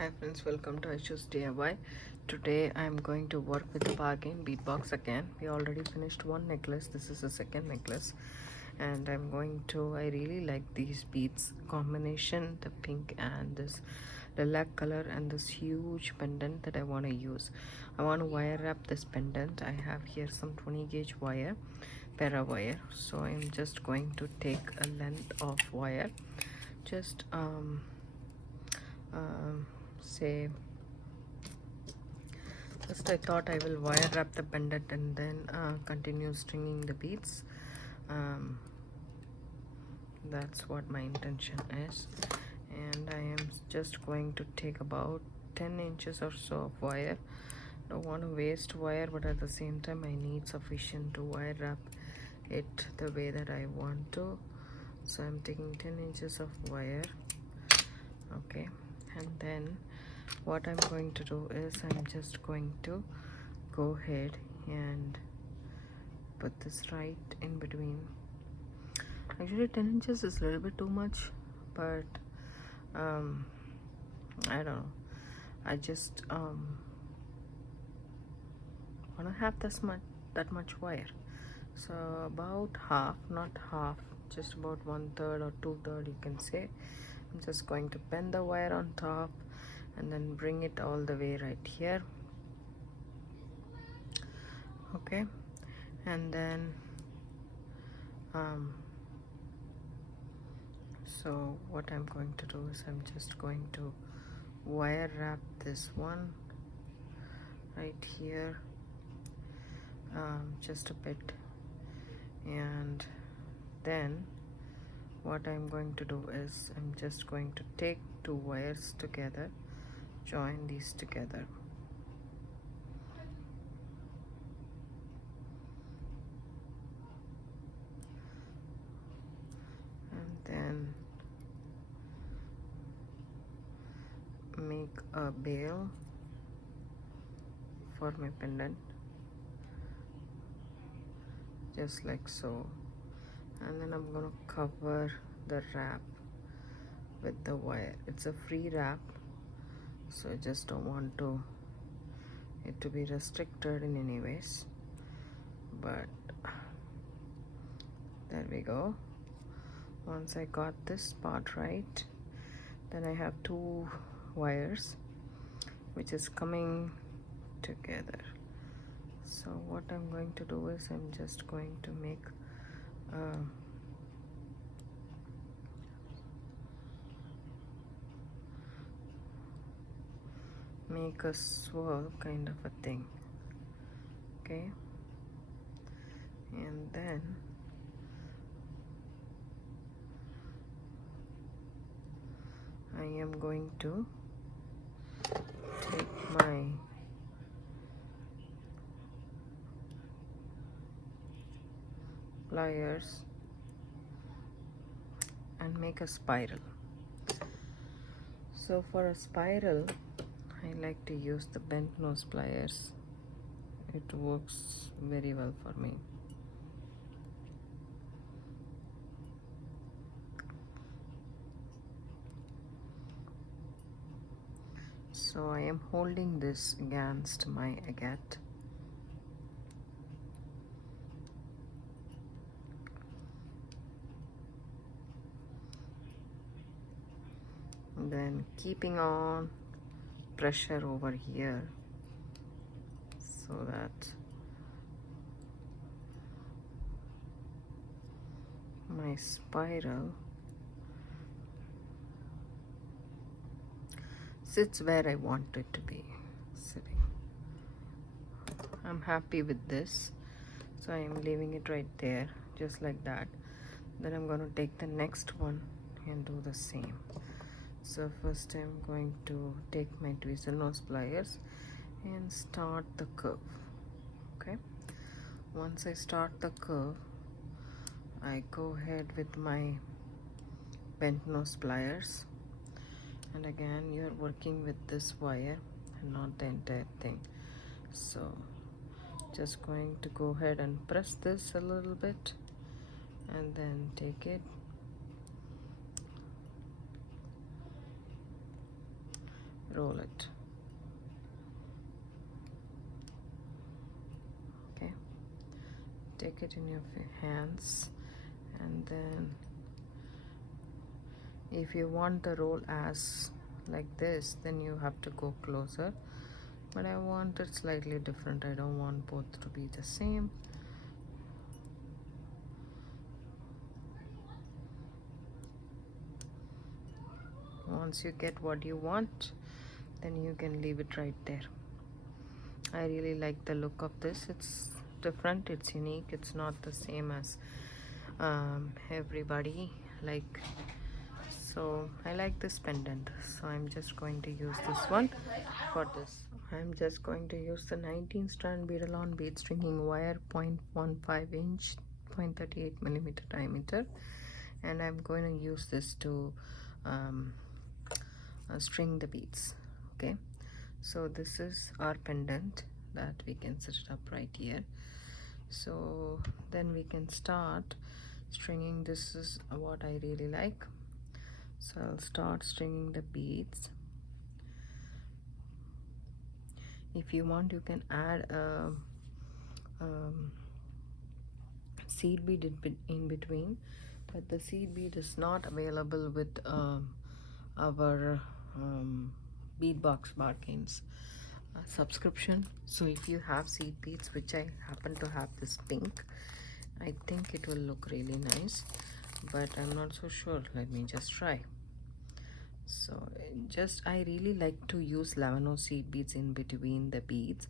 Hi friends, welcome to I Choose DIY. Today I am going to work with the Bargain Bead Box again. We already finished one necklace. This is the second necklace, and I really like these beads combination, the pink and this lilac color and this huge pendant that I want to use. I want to wire wrap this pendant. I have here some 20 gauge wire, para wire. So I'm just going to take a length of wire, just say first I thought I will wire wrap the pendant and then continue stringing the beads. That's what my intention is, and I am just going to take about 10 inches or so of wire. Don't want to waste wire, but at the same time I need sufficient to wire wrap it the way that I want to. So I'm taking 10 inches of wire. Okay, and then what I'm going to do is I'm just going to go ahead and put this right in between. Actually 10 inches is a little bit too much, but I don't know, I just want to have that much wire. So about half, not half, just about 1/3 or 2/3 you can say. I'm just going to bend the wire on top and then bring it all the way right here. Okay, and then so what I'm going to do is I'm just going to wire wrap this one right here, just a bit, and then what I'm going to do is I'm just going to take two wires together, join these together, and then make a bail for my pendant, just like so, and then I'm gonna cover the wrap with the wire. It's a free wrap, so I just don't want it to be restricted in any ways, but there we go. Once I got this part right, then I have two wires which is coming together. So what I'm going to do is I'm just going to make a swirl kind of a thing. Okay, and then I am going to take my pliers and make a spiral. So for a spiral I like to use the bent nose pliers. It works very well for me. So I am holding this against my agate. And then keeping on pressure over here so that my spiral sits where I want it to be sitting. I'm happy with this, so I am leaving it right there, just like that. Then I'm going to take the next one and do the same. So first I'm going to take my tweezer nose pliers and start the curve. Okay, once I start the curve, I go ahead with my bent nose pliers, and again you're working with this wire and not the entire thing. So just going to go ahead and press this a little bit and then take it roll it. Okay, take it in your hands, and then if you want the roll as like this, then you have to go closer, but I want it slightly different. I don't want both to be the same. Once you get what you want, then you can leave it right there. I really like the look of this. It's different, it's unique, it's not the same as everybody like. So I like this pendant, so I'm just going to use this one for this. I'm just going to use the 19 strand bead-along bead stringing wire, 0.15 inch, 0.38 millimeter diameter, and I'm going to use this to string the beads. Okay, so this is our pendant that we can set it up right here. So then we can start stringing. This is what I really like, so I'll start stringing the beads. If you want, you can add a seed bead in between, but the seed bead is not available with our bead box bargains subscription. So if you have seed beads, which I happen to have this pink, I think it will look really nice, but I'm not so sure. Let me just try. So I really like to use lavano seed beads in between the beads.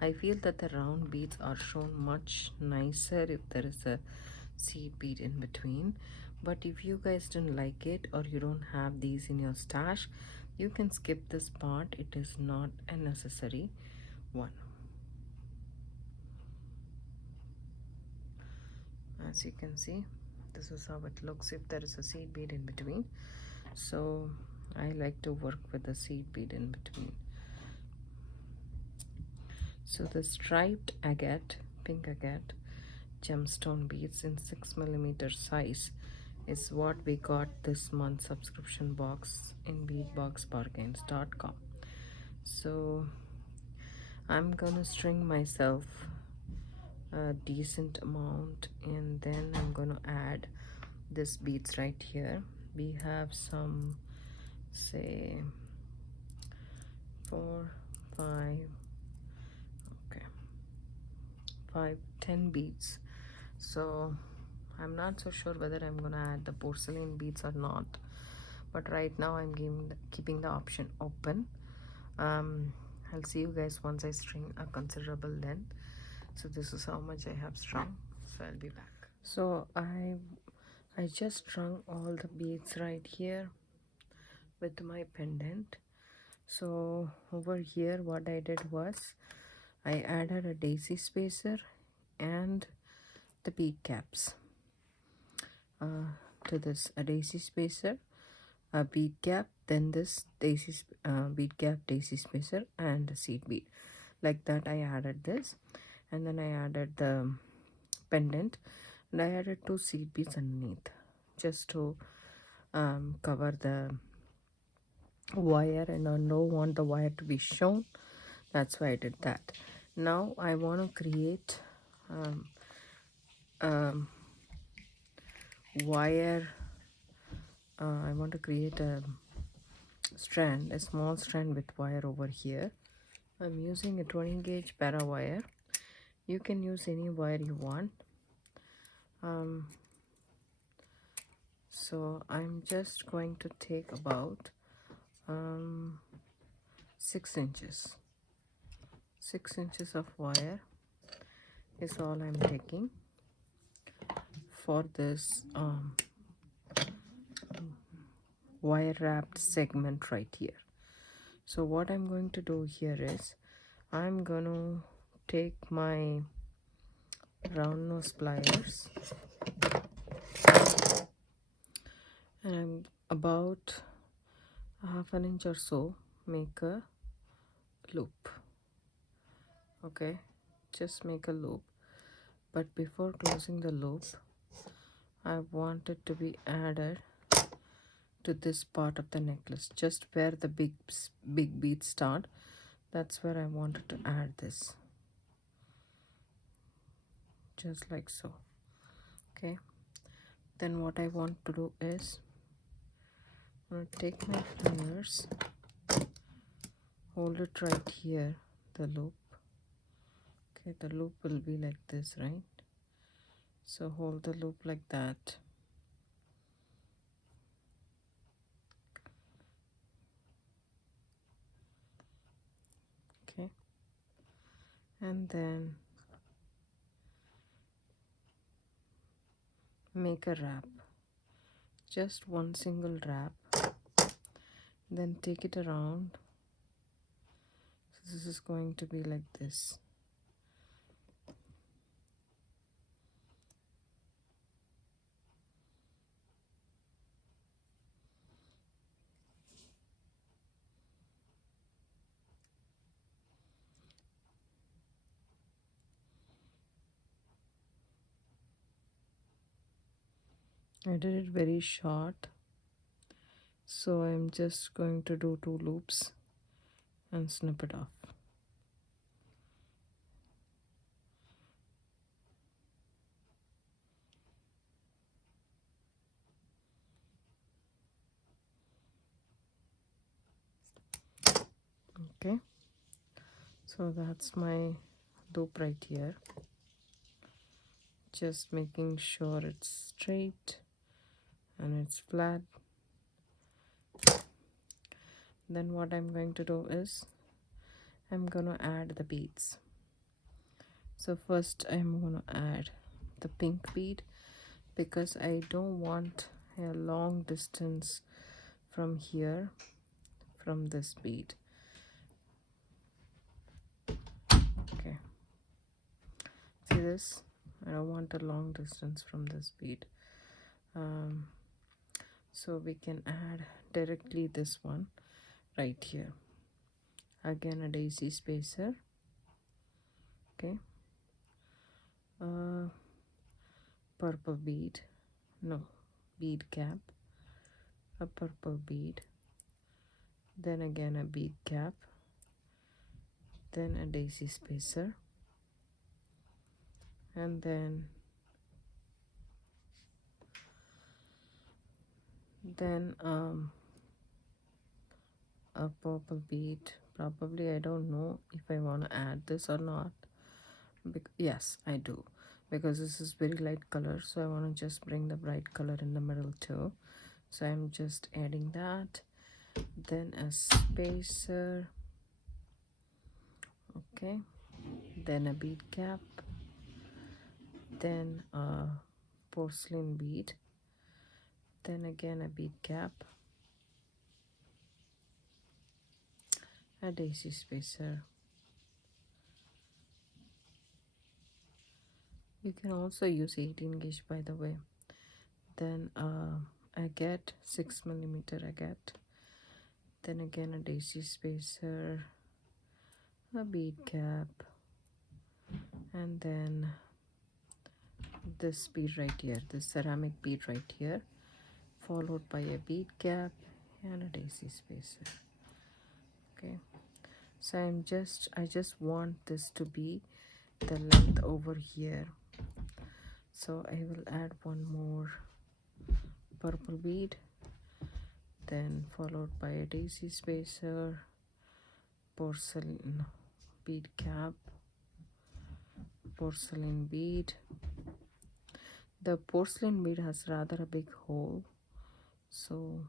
I feel that the round beads are shown much nicer if there is a seed bead in between. But if you guys don't like it, or you don't have these in your stash, you can skip this part. It is not a necessary one. As you can see, this is how it looks if there is a seed bead in between. So I like to work with the seed bead in between. So the striped agate, pink agate gemstone beads in 6 millimeter size is what we got this month subscription box in beadboxbargains.com. So I'm gonna string myself a decent amount, and then I'm gonna add this beads right here. We have some, say 4, 5, okay, 5, 10 beads. So I'm not so sure whether I'm gonna add the porcelain beads or not, but right now I'm keeping the option open. I'll see you guys once I string a considerable length. So this is how much I have strung, so I'll be back. So I just strung all the beads right here with my pendant. So over here what I did was I added a daisy spacer and the bead caps to this, a daisy spacer, a bead cap, then this daisy bead cap, daisy spacer, and a seed bead. Like that I added this, and then I added the pendant, and I added 2 seed beads underneath just to cover the wire, and I don't want the wire to be shown. That's why I did that. Now I want to create wire. I want to create a strand, a small strand with wire over here. I'm using a 20 gauge para wire. You can use any wire you want. So I'm just going to take about 6 inches. 6 inches of wire is all I'm taking for this wire wrapped segment right here. So what I'm going to do here is I'm going to take my round nose pliers, and I'm about 1/2 inch or so make a loop. Okay, just make a loop, but before closing the loop I want it to be added to this part of the necklace, just where the big beads start. That's where I wanted to add this, just like so. Okay, then what I want to do is I'm going to take my fingers, hold it right here, the loop. Okay, the loop will be like this, right? So hold the loop like that. Okay, and then make a wrap, just one single wrap, then take it around. So this is going to be like this. I did it very short, so I'm just going to do 2 loops and snip it off. Okay, so that's my loop right here. Just making sure it's straight and it's flat. Then what I'm going to do is I'm gonna add the beads. So first I'm gonna add the pink bead, because I don't want a long distance from here, from this bead. Okay, see this? I don't want a long distance from this bead. So we can add directly this one right here. Again, a daisy spacer. Okay, purple bead, no, bead cap, a purple bead, then again a bead cap, then a daisy spacer, and then a purple bead. Probably, I don't know if I want to add this or not. Yes, I do, because this is very light color, so I want to just bring the bright color in the middle too. So I'm just adding that, then a spacer, okay, then a bead cap, then a porcelain bead, then again a bead cap, a daisy spacer. You can also use 18 gauge, by the way. Then agate, 6mm agate, then again a daisy spacer, a bead cap, and then this bead right here, this ceramic bead right here, followed by a bead cap and a daisy spacer. Okay, so I just want this to be the length over here, so I will add one more purple bead, then followed by a daisy spacer, porcelain bead cap, porcelain bead. The porcelain bead has rather a big hole, so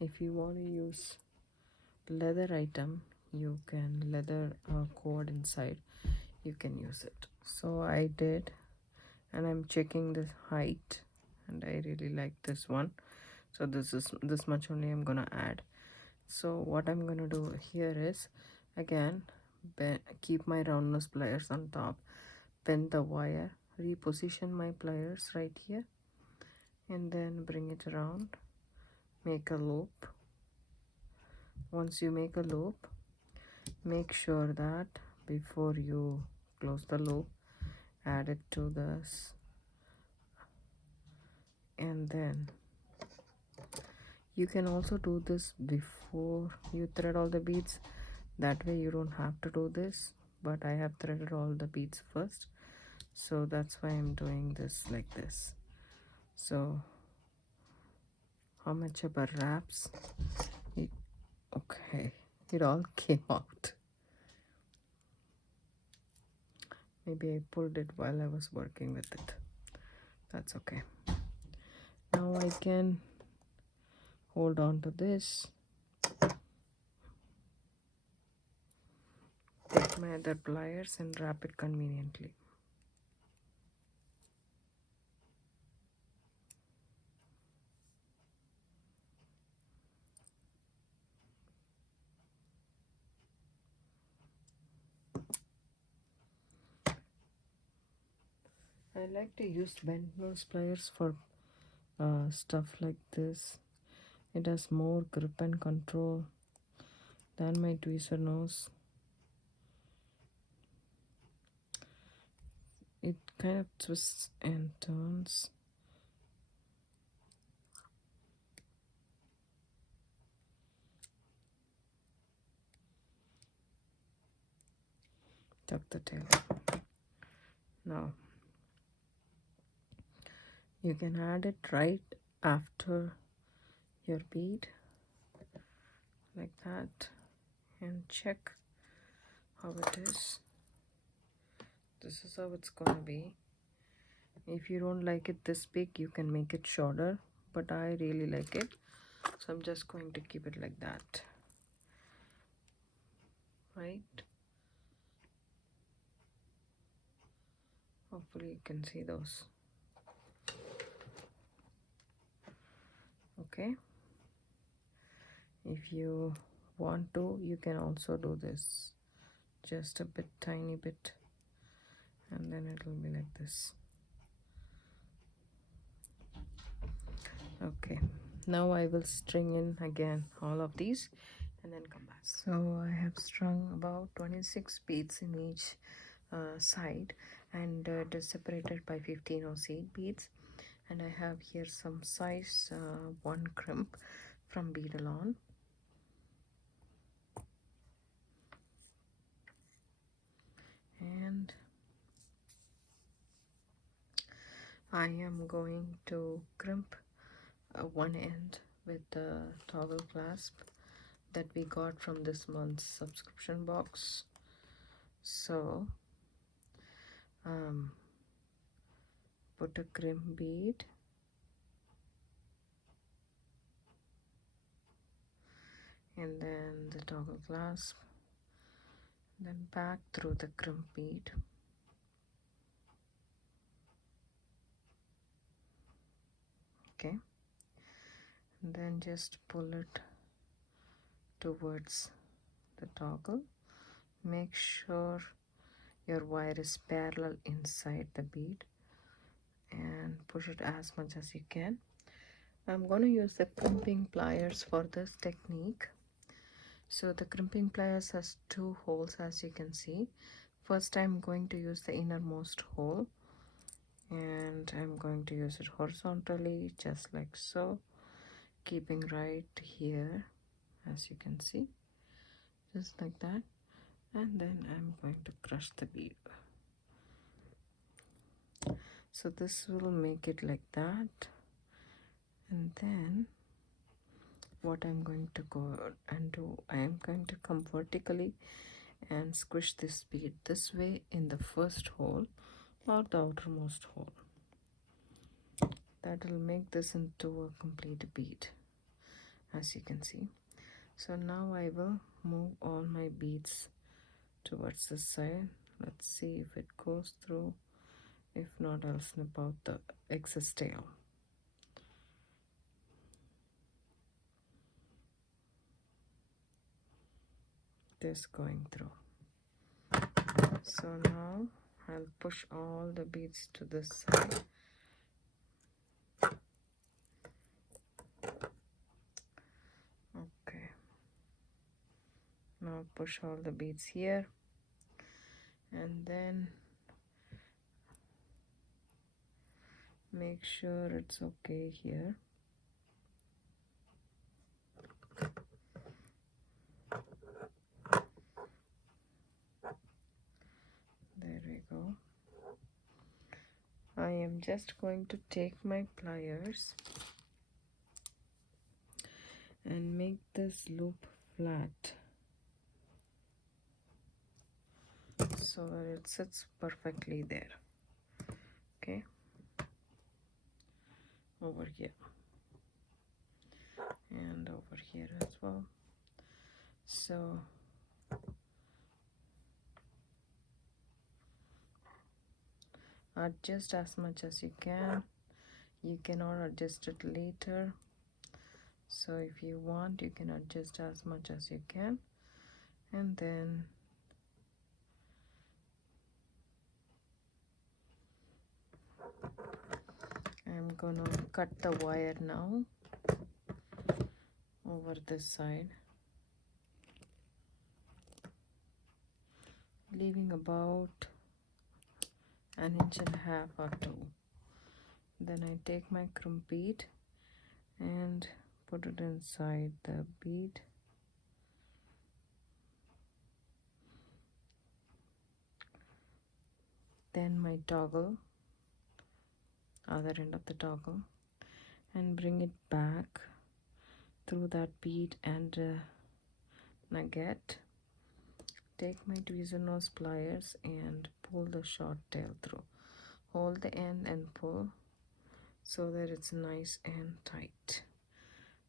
if you want to use leather item, you can leather cord inside, you can use it. So I did, and I'm checking the height, and I really like this one, so this much only I'm gonna add. So what I'm gonna do here is, again, keep my roundness pliers on top, bend the wire, reposition my pliers right here, and then bring it around, make a loop. Once you make a loop, make sure that before you close the loop, add it to this, and then You can also do this before you thread all the beads. That way you don't have to do this, but I have threaded all the beads first, so that's why I'm doing this like this. So how much ever wraps it, okay, it all came out. Maybe I pulled it while I was working with it. That's okay. Now I can hold on to this, take my other pliers and wrap it conveniently. I like to use bent nose pliers for stuff like this. It has more grip and control than my tweezer nose. It kind of twists and turns. Tuck the tail. Now you can add it right after your bead like that and check how it is. This is how it's gonna be. If you don't like it this big, you can make it shorter, but I really like it, so I'm just going to keep it like that, right? Hopefully you can see those. Okay, if you want to, you can also do this just a bit, tiny bit, and then it will be like this. Okay, now I will string in again all of these and then come back. So I have strung about 26 beads in each side, and it is separated by 15 or seed beads, and I have here some size 1 crimp from Bead Alone. And I am going to crimp one end with the toggle clasp that we got from this month's subscription box. So put a crimp bead, and then the toggle clasp, then back through the crimp bead, okay, and then just pull it towards the toggle. Make sure your wire is parallel inside the bead and push it as much as you can. I'm going to use the crimping pliers for this technique. So the crimping pliers has 2 holes, as you can see. First I'm going to use the innermost hole, and I'm going to use it horizontally just like so, keeping right here, as you can see, just like that, and then I'm going to crush the bead. So this will make it like that, and then what I'm going to go and do, I am going to come vertically and squish this bead this way in the first hole or the outermost hole. That will make this into a complete bead, as you can see. So now I will move all my beads towards this side. Let's see if it goes through. If not, I'll snip out the excess tail. This going through. So now I'll push all the beads to this side. Okay. Now push all the beads here, and then make sure it's okay here. I'm just going to take my pliers and make this loop flat so that it sits perfectly there. Okay, over here and over here as well. So adjust as much as you can. You cannot adjust it later, so if you want, you can adjust as much as you can. And then I'm gonna cut the wire now over this side, leaving about 1.5 inches or 2. Then I take my crumb bead and put it inside the bead. Then my toggle, other end of the toggle, and bring it back through that bead and nugget. Take my tweezer nose pliers and pull the short tail through. Hold the end and pull so that it's nice and tight.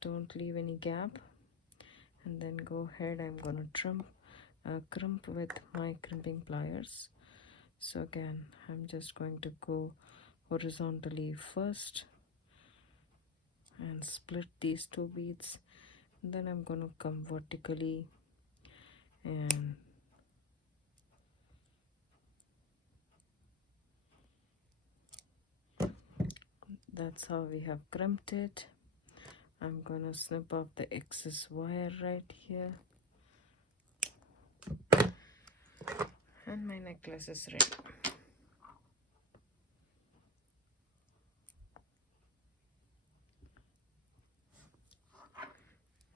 Don't leave any gap. And then go ahead, I'm gonna crimp with my crimping pliers. So again, I'm just going to go horizontally first and split these 2 beads. And then I'm gonna come vertically and that's how we have crimped it. I'm gonna snip off the excess wire right here. And my necklace is ready.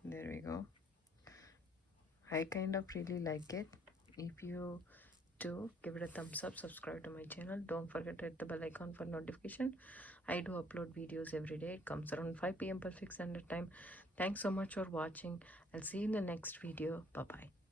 There we go. I kind of really like it. If you do, give it a thumbs up, subscribe to my channel. Don't forget to hit the bell icon for notification. I do upload videos every day. It comes around 5 p.m. Pacific Standard Time. Thanks so much for watching. I'll see you in the next video. Bye bye.